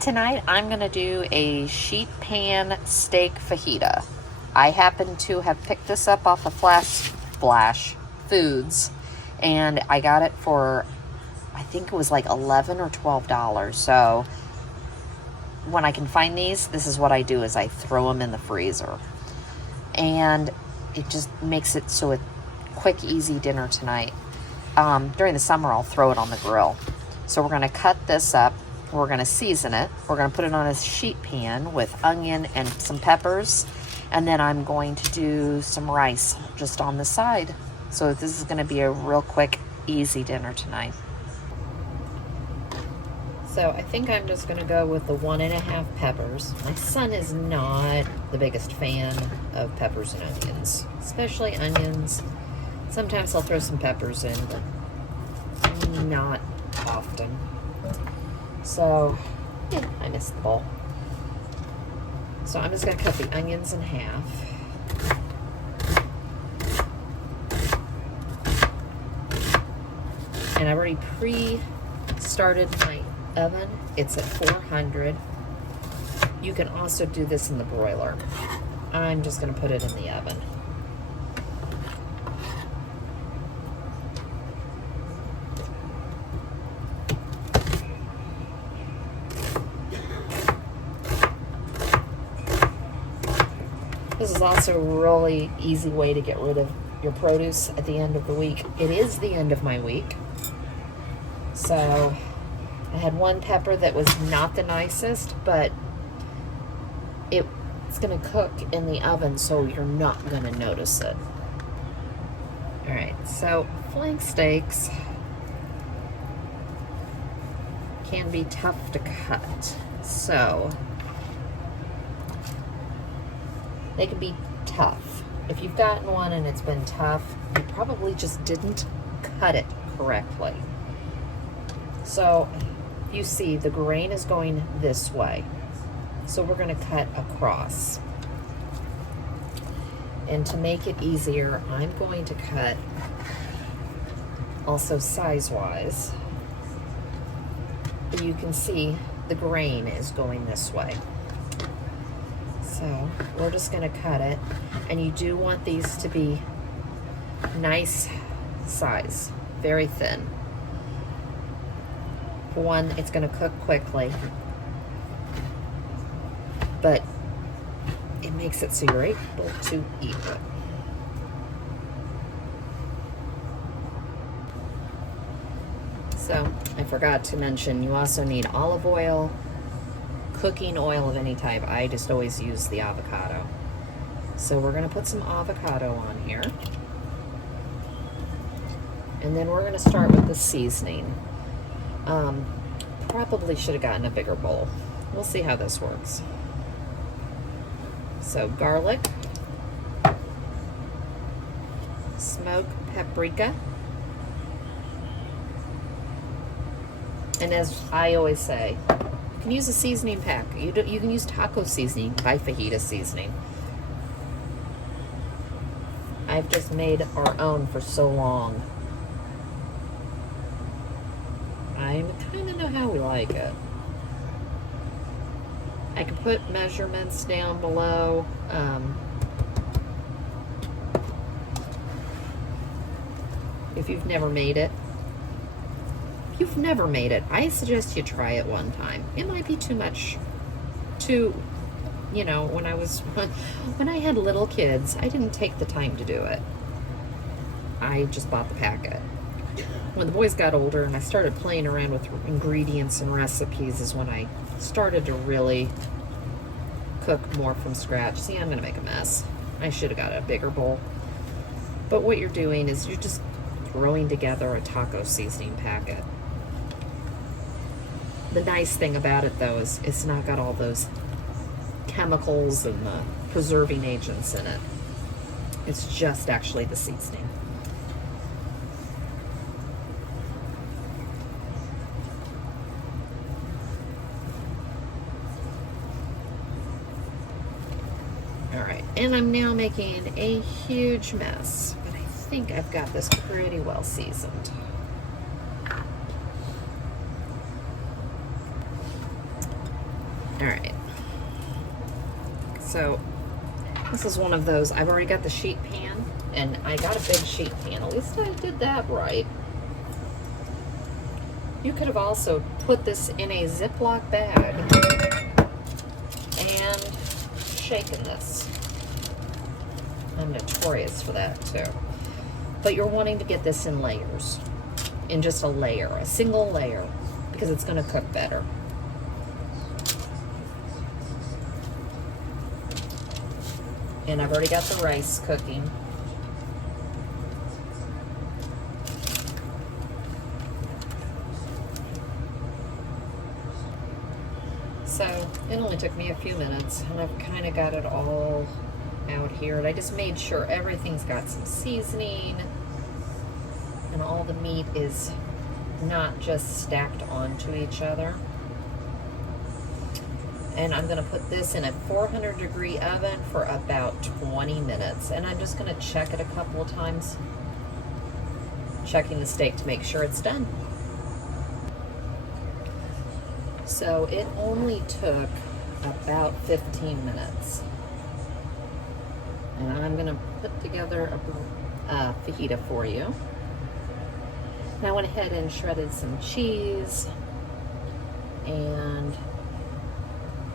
Tonight I'm going to do a sheet pan steak fajita. I happen to have picked this up off of Flash Foods, and I got it for, I think it was like $11 or $12. So when I can find these, this is what I do, is I throw them in the freezer. And it just makes it so a quick, easy dinner tonight. During the summer, I'll throw it on the grill. So we're going to cut this up. We're going to season it. We're going to put it on a sheet pan with onion and some peppers. And then I'm going to do some rice just on the side. So this is going to be a real quick, easy dinner tonight. So I think I'm just going to go with the 1.5 peppers. My son is not the biggest fan of peppers and onions, especially onions. Sometimes I'll throw some peppers in, but not often. So, yeah, I missed the bowl. So I'm just going to cut the onions in half. And I've already pre-started my oven. It's at 400. You can also do this in the broiler. I'm just going to put it in the oven. This is also a really easy way to get rid of your produce at the end of the week. It is the end of my week. So I had one pepper that was not the nicest, but it's going to cook in the oven, so you're not going to notice it. All right, so flank steaks can be tough to cut. So they can be tough. If you've gotten one and it's been tough, you probably just didn't cut it correctly. So you see the grain is going this way. So we're going to cut across. And to make it easier, I'm going to cut also size-wise. You can see the grain is going this way. So we're just going to cut it, and you do want these to be nice size, very thin. For one, it's going to cook quickly, but it makes it so you're able to eat it. So I forgot to mention, you also need olive oil, cooking oil of any type. I just always use the avocado. So we're going to put some avocado on here. And then we're going to start with the seasoning. Probably should have gotten a bigger bowl. We'll see how this works. So garlic, smoked paprika, and as I always say, you can use a seasoning pack. You can use taco seasoning, buy fajita seasoning. I've just made our own for so long. I kind of know how we like it. I can put measurements down below. If you've never made it. If you've never made it, I suggest you try it one time. It might be too much when I had little kids, I didn't take the time to do it. I just bought the packet. When the boys got older and I started playing around with ingredients and recipes is when I started to really cook more from scratch. See, I'm gonna make a mess. I should have got a bigger bowl. But what you're doing is you're just throwing together a taco seasoning packet. The nice thing about it though is it's not got all those chemicals and the preserving agents in it. It's just actually the seasoning. Alright, and I'm now making a huge mess, but I think I've got this pretty well seasoned. All right. So this is one of those, I've already got the sheet pan, and I got a big sheet pan. At least I did that right. You could have also put this in a Ziploc bag and shaken this. I'm notorious for that too. But you're wanting to get this in layers, in just a layer, a single layer, because it's going to cook better. And I've already got the rice cooking. So it only took me a few minutes, and I've kind of got it all out here. And I just made sure everything's got some seasoning, and all the meat is not just stacked onto each other. And I'm going to put this in a 400-degree oven for about 20 minutes. And I'm just going to check it a couple of times, checking the steak to make sure it's done. So it only took about 15 minutes. And I'm going to put together a fajita for you. And I went ahead and shredded some cheese. And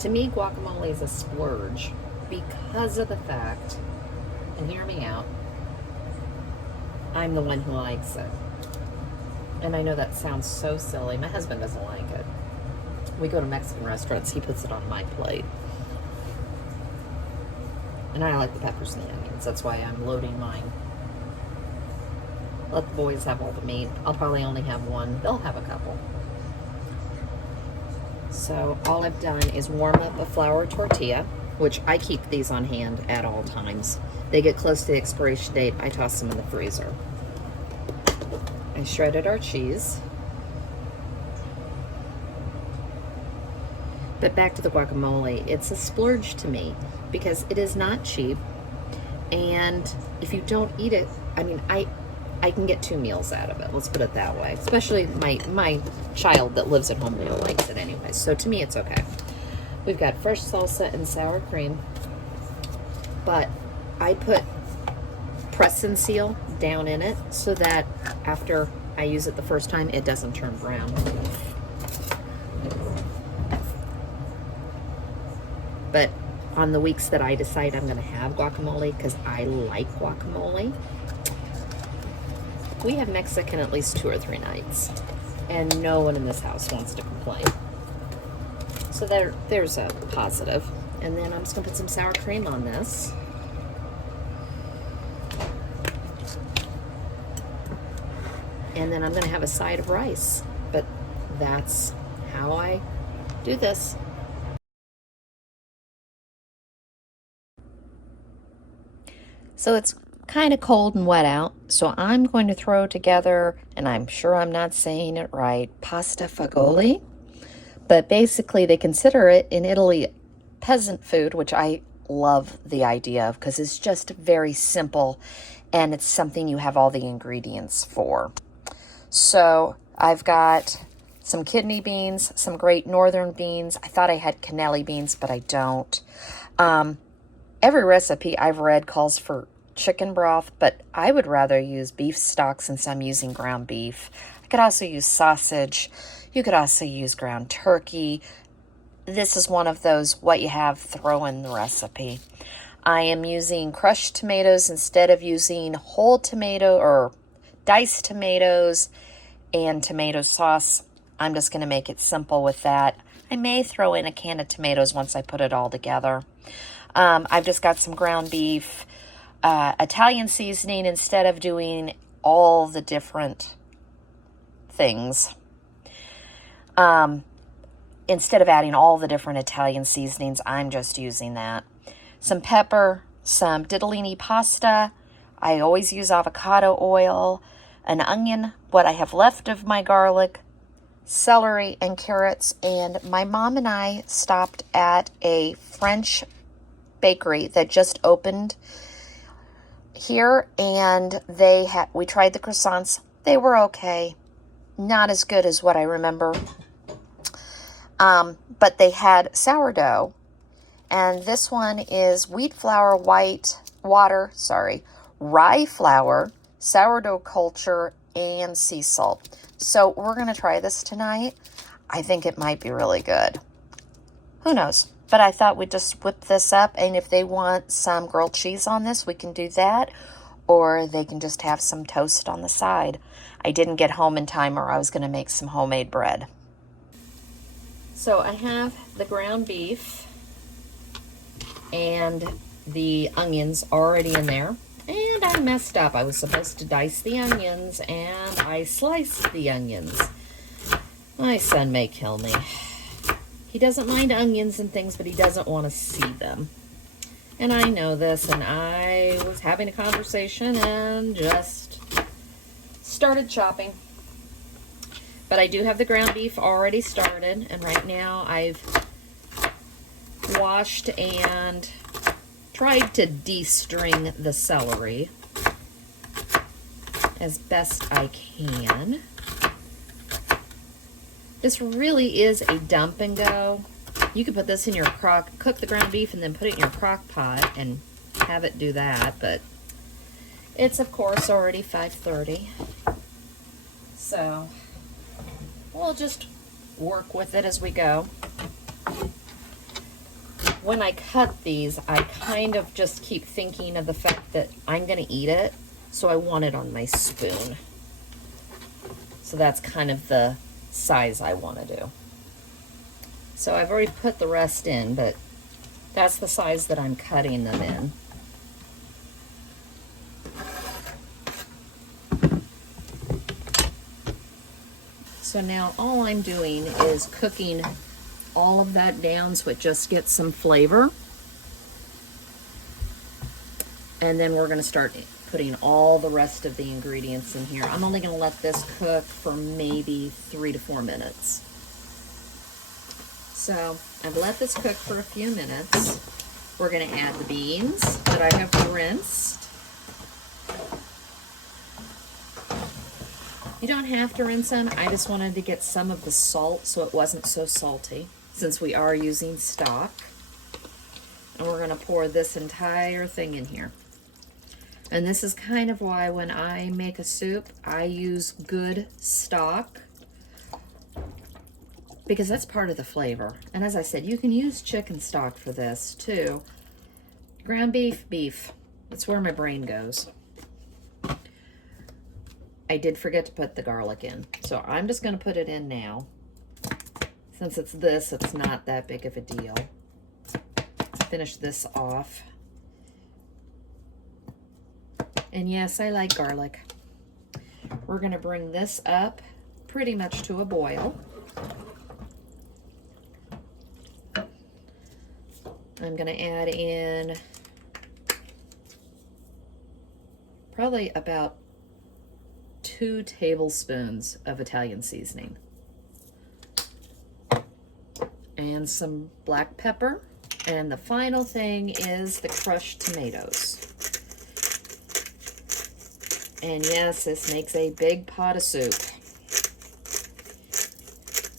to me, guacamole is a splurge because of the fact, and hear me out, I'm the one who likes it. And I know that sounds so silly. My husband doesn't like it. We go to Mexican restaurants, he puts it on my plate. And I like the peppers and the onions. That's why I'm loading mine. Let the boys have all the meat. I'll probably only have one. They'll have a couple. So all I've done is warm up a flour tortilla, which I keep these on hand at all times. They get close to the expiration date, I toss them in the freezer. I shredded our cheese. But back to the guacamole, it's a splurge to me because it is not cheap. And if you don't eat it, I mean, I can get 2 meals out of it. Let's put it that way. Especially my child that lives at home really likes it anyway. So to me, it's okay. We've got fresh salsa and sour cream. But I put press and seal down in it so that after I use it the first time, it doesn't turn brown. But on the weeks that I decide I'm going to have guacamole, because I like guacamole, we have Mexican at least 2 or 3 nights, and no one in this house wants to complain. So there's a positive. And then I'm just going to put some sour cream on this. And then I'm going to have a side of rice. But that's how I do this. So it's kind of cold and wet out, so I'm going to throw together, and I'm sure I'm not saying it right, pasta fagioli. But basically they consider it in Italy peasant food, which I love the idea of because it's just very simple and it's something you have all the ingredients for. So I've got some kidney beans, some Great Northern beans. I thought I had cannelli beans, but I don't. Every recipe I've read calls for chicken broth, but I would rather use beef stock since I'm using ground beef. I could also use sausage. You could also use ground turkey. This is one of those what you have, throw in the recipe. I am using crushed tomatoes instead of using whole tomato or diced tomatoes and tomato sauce. I'm just going to make it simple with that. I may throw in a can of tomatoes once I put it all together. I've just got some ground beef, Italian seasoning instead of doing all the different things. Instead of adding all the different Italian seasonings, I'm just using that. Some pepper, some ditalini pasta. I always use avocado oil, an onion, what I have left of my garlic, celery, and carrots. And my mom and I stopped at a French bakery that just opened here, and we tried the croissants. They were okay, not as good as what I remember. But they had sourdough, and this one is wheat flour, rye flour, sourdough culture, and sea salt. So we're going to try this tonight. I think it might be really good. Who knows? But I thought we'd just whip this up, and if they want some grilled cheese on this, we can do that, or they can just have some toast on the side. I didn't get home in time, or I was going to make some homemade bread. So I have the ground beef and the onions already in there. And I messed up. I was supposed to dice the onions, and I sliced the onions. My son may kill me. He doesn't mind onions and things, but he doesn't want to see them. And I know this, and I was having a conversation and just started chopping. But I do have the ground beef already started, and right now I've washed and tried to de-string the celery as best I can. This really is a dump and go. You could put this in your cook the ground beef and then put it in your crock pot and have it do that, but it's of course already 5:30. So we'll just work with it as we go. When I cut these, I kind of just keep thinking of the fact that I'm going to eat it, so I want it on my spoon. So that's kind of the size I want to do. So I've already put the rest in, but that's the size that I'm cutting them in. So now all I'm doing is cooking all of that down so it just gets some flavor. And then we're going to start putting all the rest of the ingredients in here. I'm only going to let this cook for maybe 3 to 4 minutes. So I've let this cook for a few minutes. We're going to add the beans that I have rinsed. You don't have to rinse them. I just wanted to get some of the salt so it wasn't so salty, since we are using stock. And we're going to pour this entire thing in here. And this is kind of why when I make a soup, I use good stock, because that's part of the flavor. And as I said, you can use chicken stock for this too. Ground beef. That's where my brain goes. I did forget to put the garlic in, so I'm just going to put it in now. Since it's this, it's not that big of a deal. Finish this off. And yes, I like garlic. We're going to bring this up pretty much to a boil. I'm going to add in probably about 2 tablespoons of Italian seasoning. And some black pepper. And the final thing is the crushed tomatoes. And yes, this makes a big pot of soup.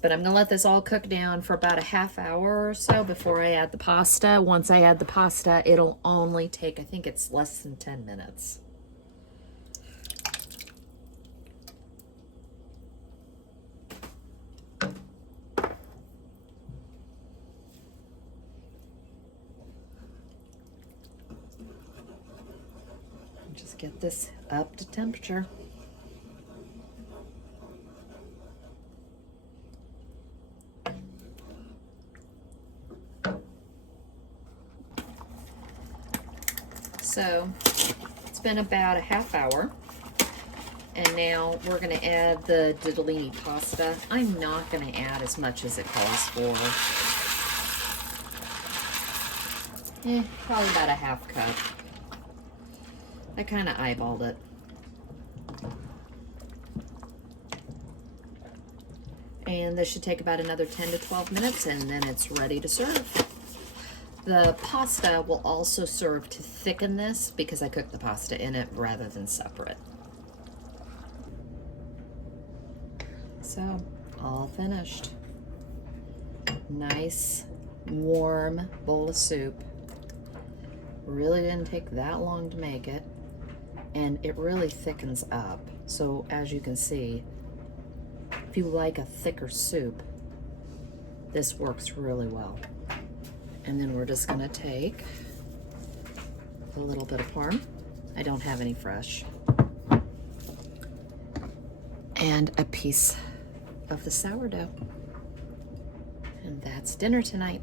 But I'm going to let this all cook down for about a half hour or so before I add the pasta. Once I add the pasta, it'll only take, I think it's less than 10 minutes. Just get this up to temperature. So it's been about a half hour, and now we're going to add the ditalini pasta. I'm not going to add as much as it calls for. Probably about a half cup. I kind of eyeballed it. And this should take about another 10 to 12 minutes, and then it's ready to serve. The pasta will also serve to thicken this because I cooked the pasta in it rather than separate. So, all finished. Nice, warm bowl of soup. Really didn't take that long to make it. And it really thickens up. So as you can see, if you like a thicker soup, this works really well. And then we're just gonna take a little bit of parm. I don't have any fresh. And a piece of the sourdough. And that's dinner tonight.